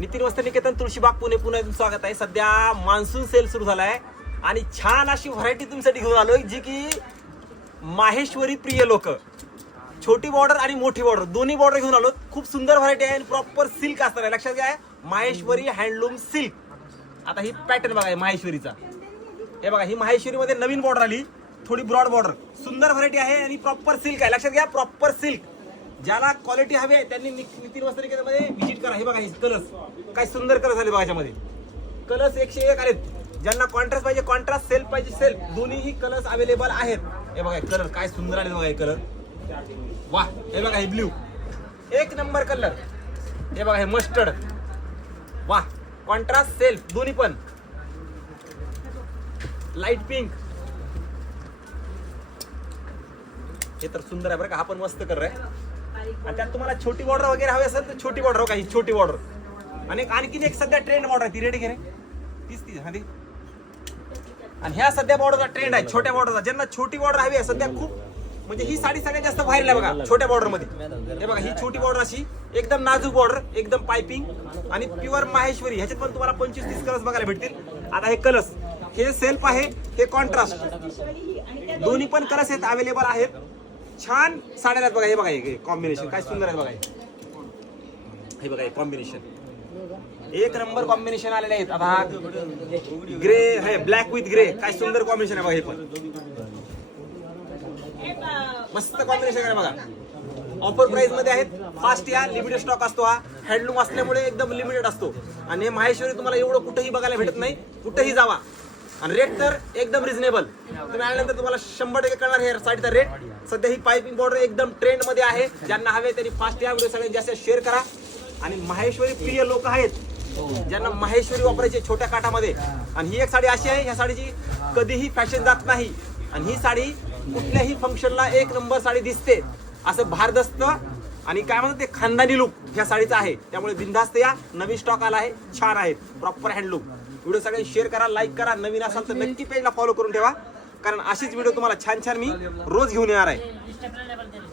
नितीन वस्त्र निकेतन तुळशीबाग पुणे पुन्हा तुमचं स्वागत आहे। सध्या मान्सून सेल सुरू झाला आहे आणि छान अशी व्हरायटी तुमच्यासाठी घेऊन आलोय जी की माहेश्वरी प्रिय लोक, छोटी बॉर्डर आणि मोठी बॉर्डर दोन्ही बॉर्डर घेऊन आलो। खूप सुंदर व्हरायटी आहे आणि प्रॉपर सिल्क असणार आहे। लक्षात घ्या, माहेश्वरी हँडलूम सिल्क। आता ही पॅटर्न बघा माहेश्वरीचा, हे बघा ही माहेश्वरी मध्ये नवीन बॉर्डर आली, थोडी ब्रॉड बॉर्डर, सुंदर व्हरायटी आहे आणि प्रॉपर सिल्क आहे। लक्षात घ्या, प्रॉपर सिल्क। ज्याला क्वालिटी हवी आहे त्यांनी नितीन वस्त्र निकेतनमध्ये व्हिजिट करा। हे बघा हे कलर्स काय सुंदर कलर्स आले बघा, याच्यामध्ये कलर्स 101 आलेत। ज्यांना कॉन्ट्रास्ट पाहिजे कॉन्ट्रास्ट, सेल्फ पाहिजे सेल्फ, दोन्हीही कलर्स अवेलेबल आहेत। हे बघा कलर काय सुंदर आले बघा, हे कलर वाह। हे बघा हे ब्ल्यू एक नंबर कलर, हे बघा हे मस्टर्ड वाह, कॉन्ट्रास्ट सेल्फ दोन्ही पण, लाईट पिंक, हे तर सुंदर आहे बरं का, हा पण मस्त कलर आहे। आणि त्यात तुम्हाला छोटी बॉर्डर वगैरे हवी असेल तर छोटी बॉर्डर, काही छोटी बॉर्डर आणि आणखीन एक सध्या ट्रेंड बॉर्डर आहे, ती रेडी घे रे, तीच हा ती। आणि ह्या सध्या बॉर्डरचा ट्रेंड आहे छोट्या बॉर्डरचा। ज्यांना छोटी बॉर्डर हवी आहे सध्या खूप, म्हणजे ही साडी सगळ्यात जास्त व्हायरल आहे बघा छोट्या बॉर्डर मध्ये। हे बघा ही छोटी बॉर्डर अशी एकदम नाजूक बॉर्डर, एकदम पायपिंग आणि प्युअर माहेश्वरी। ह्याच्यात पण तुम्हाला 25-30 कलर्स बघायला भेटतील। आता हे कलर्स, हे सेल्फ आहे, हे कॉन्ट्रास्ट, दोन्ही पण कलर्स आहेत अवेलेबल आहेत। छान साड्या आहेत बघा, हे बघा हे कॉम्बिनेशन काय सुंदर आहे बघा, हे बघा हे कॉम्बिनेशन एक नंबर कॉम्बिनेशन आलेले आहेत। आता हा ग्रे आहे, ब्लॅक विथ ग्रे, काय सुंदर कॉम्बिनेशन आहे बघा, हे पण मस्त कॉम्बिनेशन आहे बघा। ऑफर प्राइस मध्ये आहेत, फास्ट या, लिमिटेड स्टॉक असतो। हा हँडलूम असल्यामुळे एकदम लिमिटेड असतो आणि हे माहेश्वरी तुम्हाला एवढं कुठेही बघायला भेटत नाही, कुठेही जावा। आणि रेट तर एकदम रिझनेबल, तुम्ही आल्यानंतर तुम्हाला 100% कळणार हे साडीचा रेट। सध्या ही पायपिंग बॉर्डर एकदम ट्रेंड मध्ये आहे। ज्यांना हवे त्यांनी फास्ट या व्हिडिओ सगळ्यात जास्त शेअर करा। आणि माहेश्वरी प्रिय लोक आहेत ज्यांना माहेश्वरी वापरायची छोट्या काठामध्ये, आणि ही एक साडी अशी आहे, ह्या साडीची कधीही फॅशन जात नाही आणि ही साडी कुठल्याही फंक्शनला एक नंबर साडी दिसते, असं भारदस्त आणि काय म्हणतात ते खानदानी लुक ह्या साडीचा आहे। त्यामुळे बिनधास्त या, नवीन स्टॉक आला आहे, छान आहे, प्रॉपर हँडलूम। व्हिडिओ सगळ्यांनी शेअर करा, लाईक करा, नवीन असाल तर नक्की पेजला फॉलो करून ठेवा, कारण अशीच व्हिडिओ तुम्हाला छान छान मी रोज घेऊन येणार आहे।